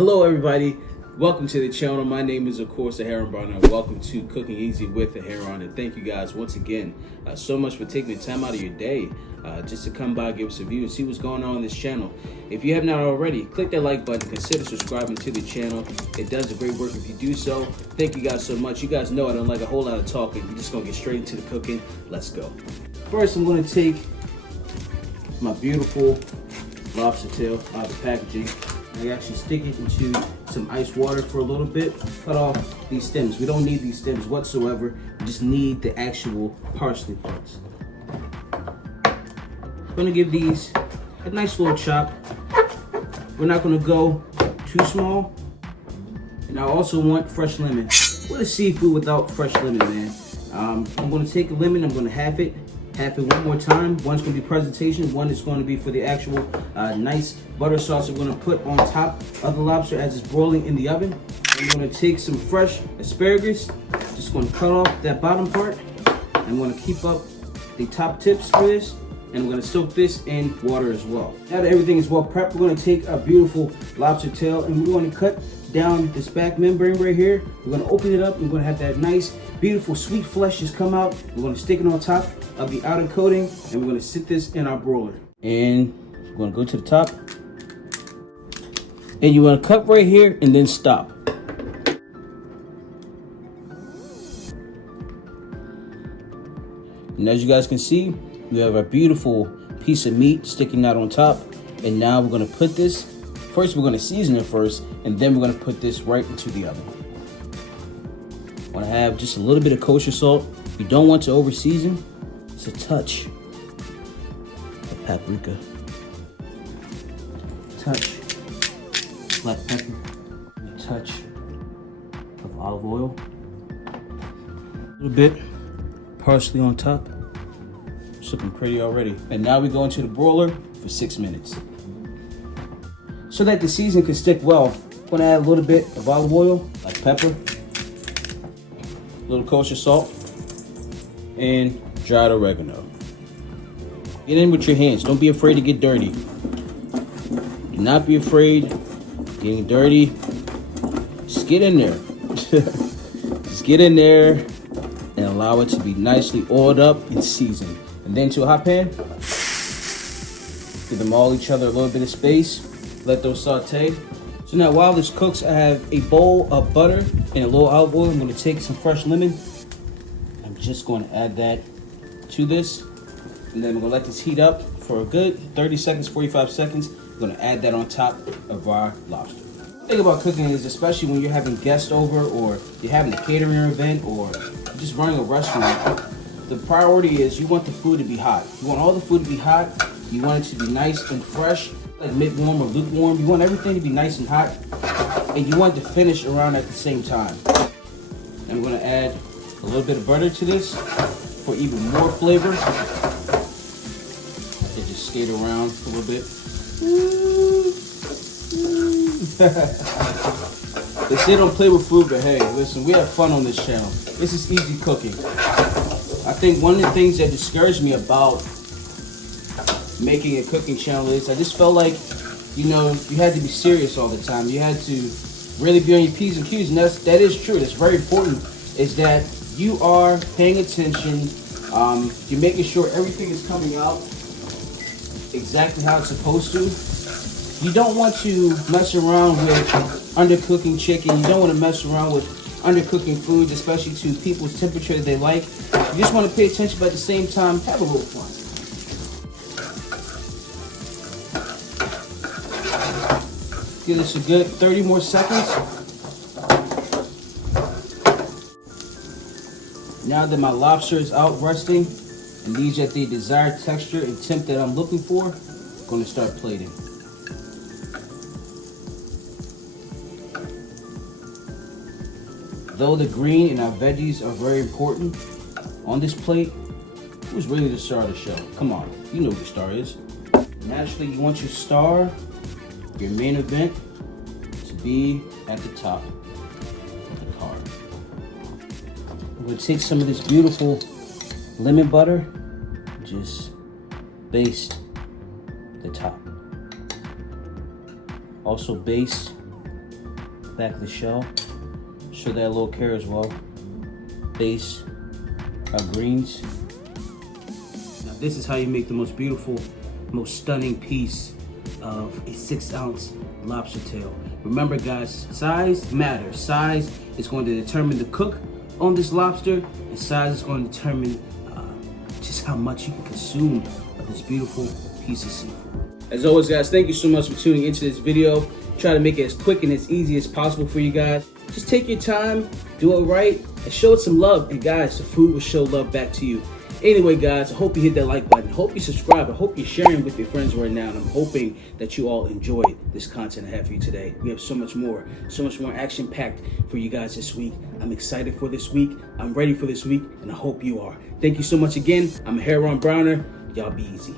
Hello everybody, welcome to the channel. My name is of course the Heron Barn and welcome to Cooking Easy with the Heron. And thank you guys once again so much for taking the time out of your day just to come by, give us a view and see what's going on this channel. If you have not already, click that like button, consider subscribing to the channel. It does a great work if you do so. Thank you guys so much. You guys know I don't like a whole lot of talking. We're just gonna get straight into the cooking. Let's go. First I'm gonna take my beautiful lobster tail out of the packaging. I actually stick it into some ice water for a little bit. Cut off these stems. We don't need these stems whatsoever. We just need the actual parsley parts. I'm gonna give these a nice little chop. We're not gonna go too small. And I also want fresh lemon. What is seafood without fresh lemon, man? I'm gonna take a lemon, I'm gonna half it one more time. One's going to be presentation, one is going to be for the actual nice butter sauce that we're going to put on top of the lobster as it's broiling in the oven. I'm going to take some fresh asparagus, just going to cut off that bottom part. I'm going to keep up the top tips for this, and we're going to soak this in water as well. Now that everything is well prepped, we're going to take a beautiful lobster tail and we're going to cut down this back membrane right here. We're going to open it up and we're going to have that nice beautiful sweet flesh just come out. We're going to stick it on top of the outer coating and we're going to sit this in our broiler. And we're going to go to the top and you want to cut right here and then stop. And as you guys can see, we have a beautiful piece of meat sticking out on top. And now we're going to put this, first we're going to season it first, and then we're going to put this right into the oven. Want to have just a little bit of kosher salt. You don't want to over season. It's a touch of paprika, touch black pepper, a touch of olive oil, a little bit parsley on top. It's looking pretty already. And now we go into the broiler for 6 minutes. So that the seasoning can stick well, I'm gonna add a little bit of olive oil, black pepper, a little kosher salt, and dried oregano. Get in with your hands. Don't be afraid to get dirty. Do not be afraid of getting dirty. Just get in there. Just get in there and allow it to be nicely oiled up and seasoned. And then to a hot pan, give them all each other a little bit of space. Let those saute. So now while this cooks, I have a bowl of butter and a little olive oil. I'm going to take some fresh lemon. I'm just going to add that to this. And then we're going to let this heat up for a good 30 seconds, 45 seconds. We're going to add that on top of our lobster. The thing about cooking is, especially when you're having guests over or you're having a catering event or just running a restaurant, the priority is you want the food to be hot. You want all the food to be hot. You want it to be nice and fresh, like mid-warm or lukewarm. You want everything to be nice and hot, and you want it to finish around at the same time. And I'm going to add a little bit of butter to this for even more flavor. And just skate around a little bit. They say don't play with food, but hey, listen, we have fun on this channel. This is easy cooking. I think one of the things that discouraged me about making a cooking channel is I just felt like, you know, you had to be serious all the time. You had to really be on your P's and Q's, and that is true. That's very important, is that you are paying attention. You're making sure everything is coming out exactly how it's supposed to. You don't want to mess around with undercooking chicken. You don't want to mess around with undercooking foods, especially to people's temperature that they like. You just want to pay attention, but at the same time, have a little fun. Give this a good 30 more seconds. Now that my lobster is out resting and these at the desired texture and temp that I'm looking for, I'm going to start plating. Though the green and our veggies are very important on this plate, who's really the star of the show? Come on, you know what the star is. Naturally, you want your star, your main event, to be at the top of the card. I'm going to take some of this beautiful lemon butter, just baste the top. Also baste back of the shell. Show that little care as well. Base our greens. Now this is how you make the most beautiful, most stunning piece of a 6-ounce lobster tail. Remember guys, size matters. Size is going to determine the cook on this lobster, and size is going to determine just how much you can consume of this beautiful piece of seafood. As always guys, thank you so much for tuning into this video. Try to make it as quick and as easy as possible for you guys. Just take your time, do it right, and show it some love. And guys, the food will show love back to you. Anyway guys, I hope you hit that like button. I hope you subscribe. I hope you're sharing with your friends right now. And I'm hoping that you all enjoyed this content I have for you today. We have so much more action packed for you guys this week. I'm excited for this week. I'm ready for this week, and I hope you are. Thank you so much again. I'm Heron Browner. Y'all be easy.